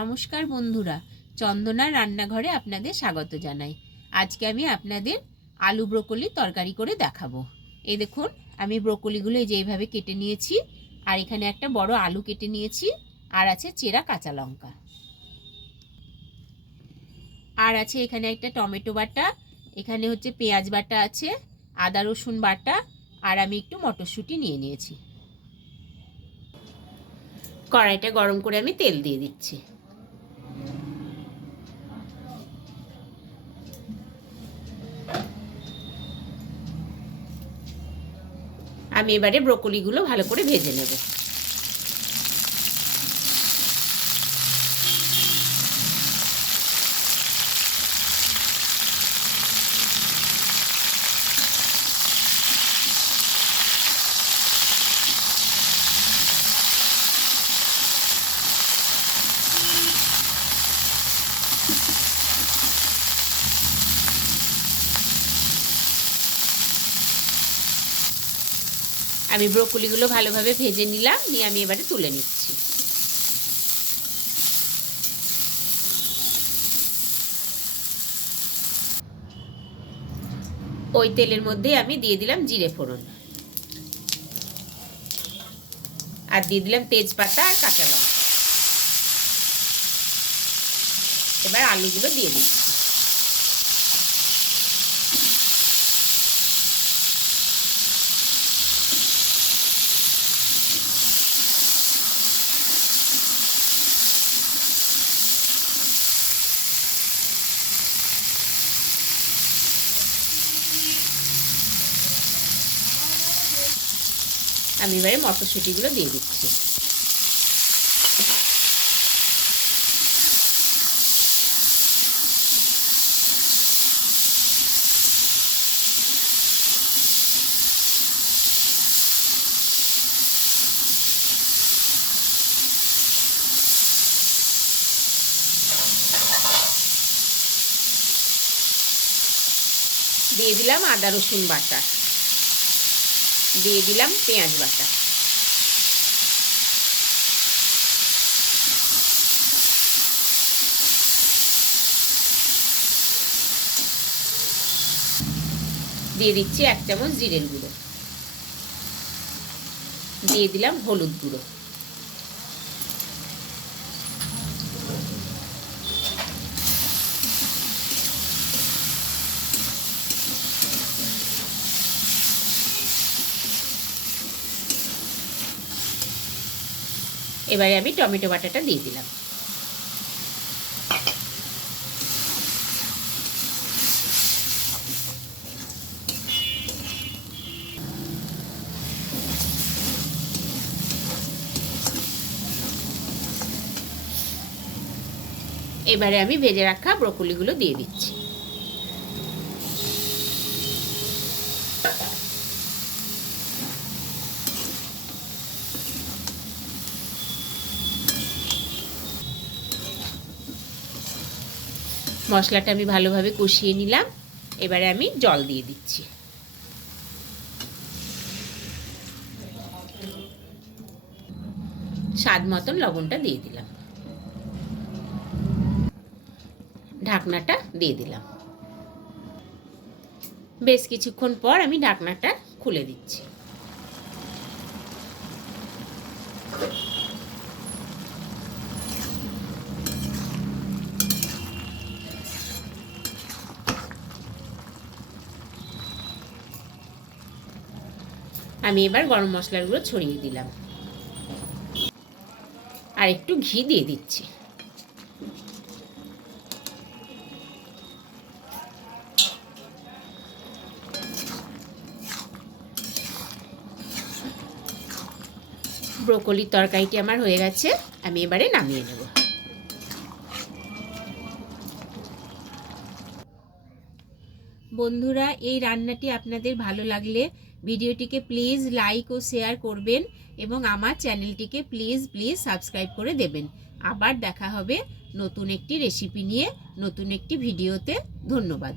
নমস্কার বন্ধুরা, চন্দনার রান্নাঘরে আপনাদের স্বাগত জানাই। আজকে আমি আপনাদের আলু ব্রোকলি তরকারি করে দেখাবো। এই দেখুন, আমি ব্রোকলিগুলো এইভাবে কেটে নিয়েছি, আর এখানে একটা বড় আলু কেটে নিয়েছি, আর আছে চেরা কাঁচা লঙ্কা, আর আছে এখানে একটা টমেটো বাটা, এখানে হচ্ছে পেঁয়াজ বাটা আছে, আদা রসুন বাটা, আর আমি একটু মটরশুঁটি নিয়ে নিয়েছি। কড়াইটা গরম করে আমি তেল দিয়ে দিচ্ছি। আমি এবারে ব্রোকলিগুলো ভালো করে ভেজে নেব। আমি ব্রোকলিগুলো ভালোভাবে ভেজে নিলাম, নিয়ে আমি এবারে তুলে নিচ্ছি। ওই তেলের মধ্যে আমি দিয়ে দিলাম জিরে ফোড়ন, আর দিয়ে দিলাম তেজপাতা আর কাঁচা লঙ্কা। এবার আলুগুলো দিয়ে দিচ্ছি। আমি এবারে মটরশুঁটিগুলো দিয়ে দিচ্ছি। দিয়ে দিলাম আদা রসুন বাটা, দিয়ে দিলাম পেঁয়াজ বাটা, দিয়ে দিচ্ছি 1 চামচ জিরের গুঁড়ো, দিয়ে দিলাম হলুদ গুঁড়ো, এবারে আমি টমেটো বাটাটা দিয়ে দিলাম। এবারে আমি ভেজে রাখা ব্রোকলিগুলো দিয়ে দিচ্ছি। মশলাটা আমি ভালোভাবে কষিয়ে নিলাম, এবারে আমি জল দিয়ে দিচ্ছি। স্বাদ মতন লবণটা দিয়ে দিলাম, ঢাকনাটা দিয়ে দিলাম। বেশ কিছুক্ষণ পর আমি ঢাকনাটা খুলে দিচ্ছি। আমি এবার গরম মশলার গুঁড়ো ছড়িয়ে দিলাম, আর একটু ঘি দিয়ে দিচ্ছি। ব্রোকলির তরকারিটি আমার হয়ে গেছে, আমি এবারে নামিয়ে নেব। বন্ধুরা, এই রান্নাটি আপনাদের ভালো লাগলে ভিডিওটিকে প্লিজ লাইক ও শেয়ার করবেন, এবং আমার চ্যানেলটিকে প্লিজ সাবস্ক্রাইব করে দেবেন। আবার দেখা হবে নতুন একটি রেসিপি নিয়ে, নতুন একটি ভিডিওতে। ধন্যবাদ।